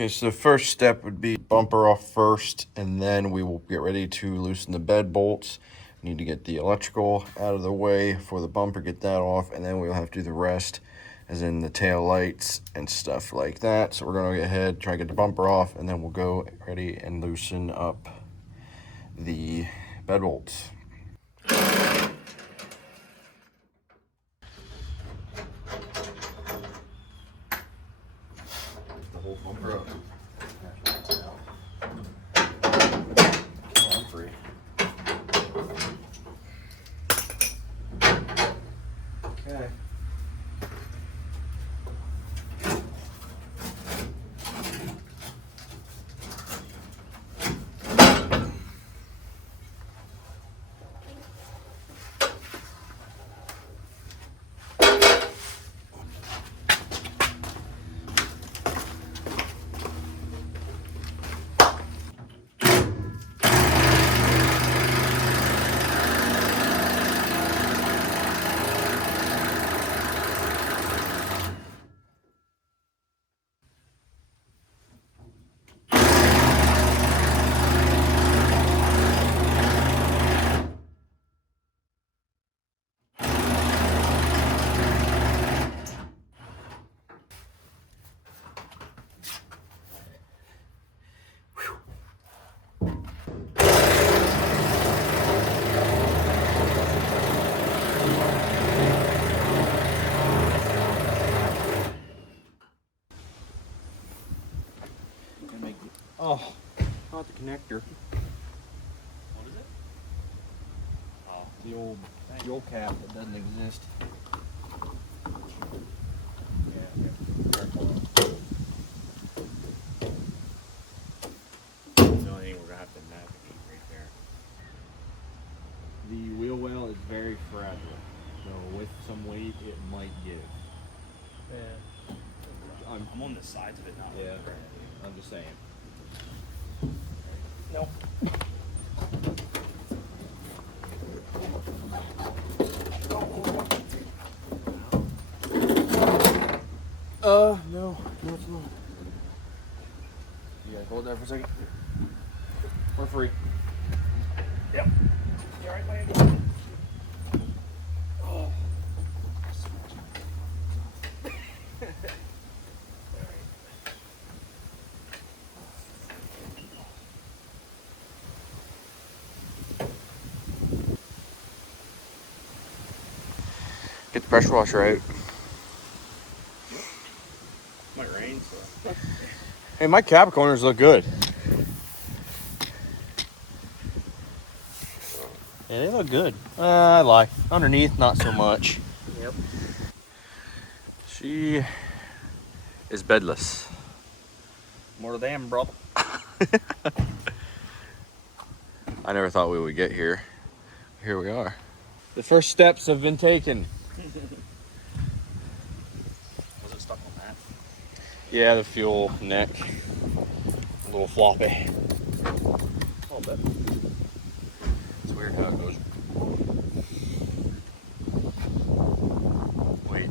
Okay, so the first step would be bumper off first, and then we will get ready to loosen the bed bolts. We need to get the electrical out of the way for the bumper, get that off, and then we'll have to do the rest, as in the tail lights and stuff like that. So we're gonna go ahead, try to get the bumper off, and then we'll go ready and loosen up the bed bolts. The whole bumper up. I'm free. Okay. Oh, not the connector. What is it? Oh, The old fuel cap that doesn't exist. yeah. Careful. The only thing we're gonna have to navigate right there. The wheel well is very fragile, so with some weight it might give. Yeah. I'm on the sides of it now. Yeah, I'm just saying. Nope. No, it's not. You guys hold that for a second. We're free. Yep. You alright, Landy? Oh. Get the pressure washer out. Might rain, so. Hey, my cap corners look good. Yeah, they look good. I lie. Underneath, not so much. Yep. She is bedless. More damn, bro. I never thought we would get here. Here we are. The first steps have been taken. Was it stuck on that? Yeah, the fuel neck. A little floppy. Oh, bet. It's weird how it goes. Wait.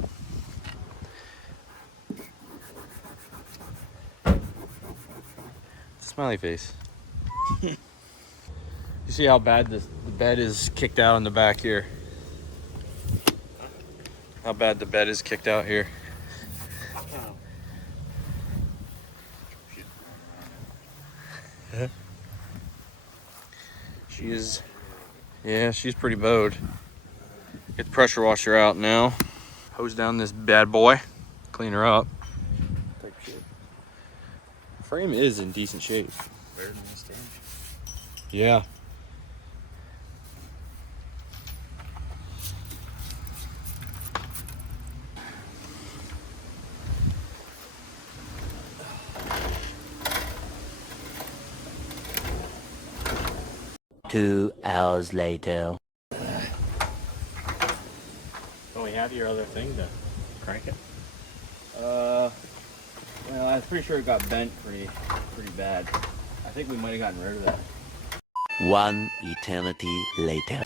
Smiley face. You see how bad the bed is kicked out in the back here? How bad the bed is kicked out here. She is, yeah, she's pretty bowed. Get the pressure washer out now. Hose down this bad boy. Clean her up. Type shit. Frame is in decent shape. Better than this damn. Yeah. Two hours later. Don't we have your other thing to crank it? Well, I'm pretty sure it got bent pretty bad. I think we might have gotten rid of that. One eternity later.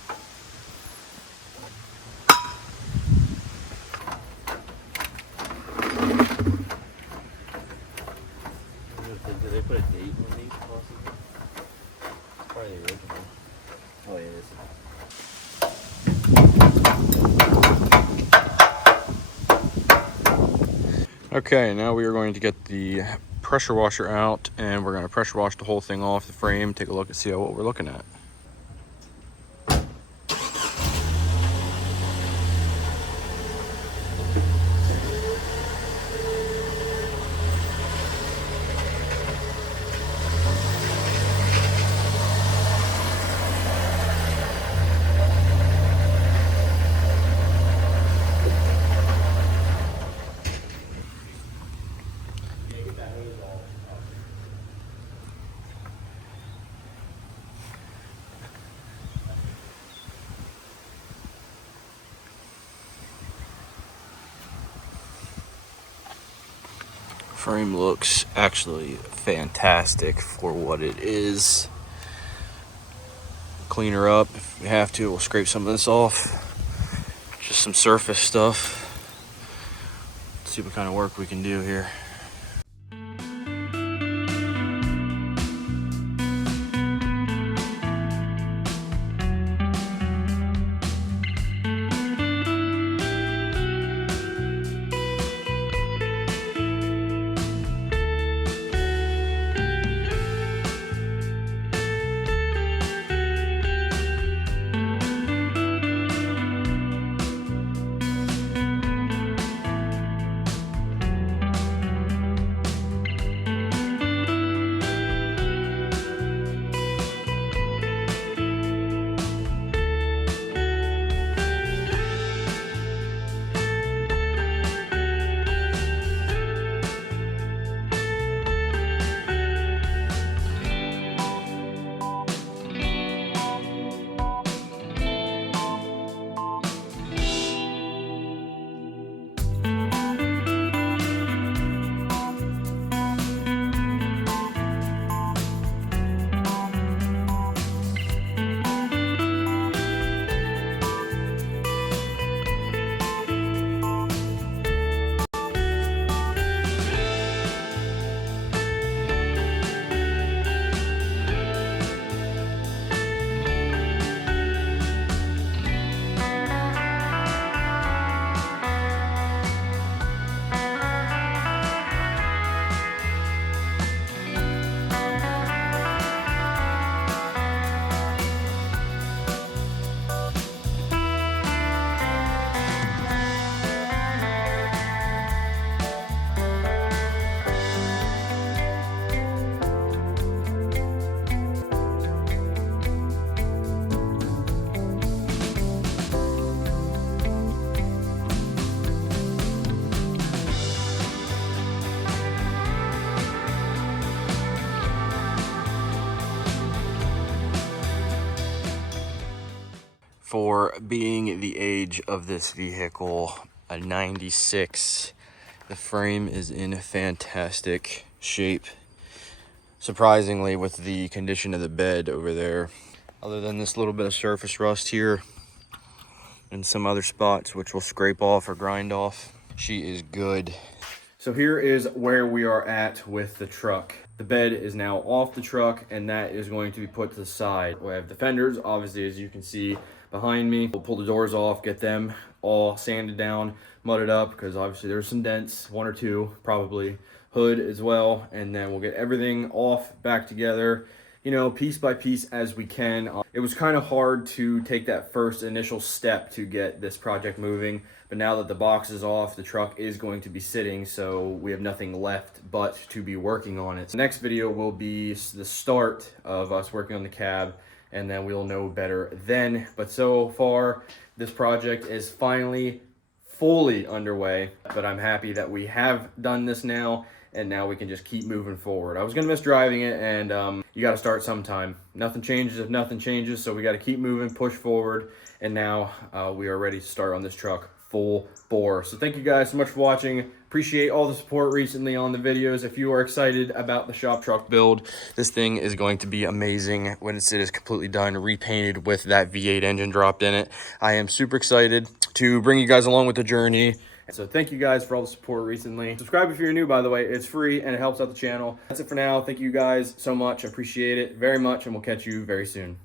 probably the original. Oh, yeah, it is. Okay, now we are going to get the pressure washer out, and we're going to pressure wash the whole thing off the frame, take a look and see what we're looking at. Frame looks actually fantastic for what it is. Clean her up if we have to. We'll scrape some of this off. Just some surface stuff. See what kind of work we can do here. For being the age of this vehicle, a 96, the frame is in fantastic shape. Surprisingly, with the condition of the bed over there, other than this little bit of surface rust here and some other spots which we'll scrape off or grind off, she is good. So here is where we are at with the truck. The bed is now off the truck, and that is going to be put to the side. We have the fenders, obviously, as you can see behind me. We'll pull the doors off, get them all sanded down, mudded up, because obviously there's some dents, one or two probably. Hood as well, and then we'll get everything off, back together, you know, piece by piece as we can. It was kind of hard to take that first initial step to get this project moving, but now that the box is off, the truck is going to be sitting, so we have nothing left but to be working on it. The next video will be the start of us working on the cab, and then we'll know better then. But so far, this project is finally fully underway, but I'm happy that we have done this now, and now we can just keep moving forward. I was gonna miss driving it, and you gotta start sometime. Nothing changes if nothing changes, so we gotta keep moving, push forward, and now we are ready to start on this truck full bore. So thank you guys so much for watching. Appreciate all the support recently on the videos. If you are excited about the shop truck build, this thing is going to be amazing when it is completely done, repainted with that V8 engine dropped in it. I am super excited to bring you guys along with the journey So thank you guys for all the support recently. Subscribe if you're new, by the way. It's free and it helps out the channel. That's it for now. Thank you guys so much. I appreciate it very much, and we'll catch you very soon.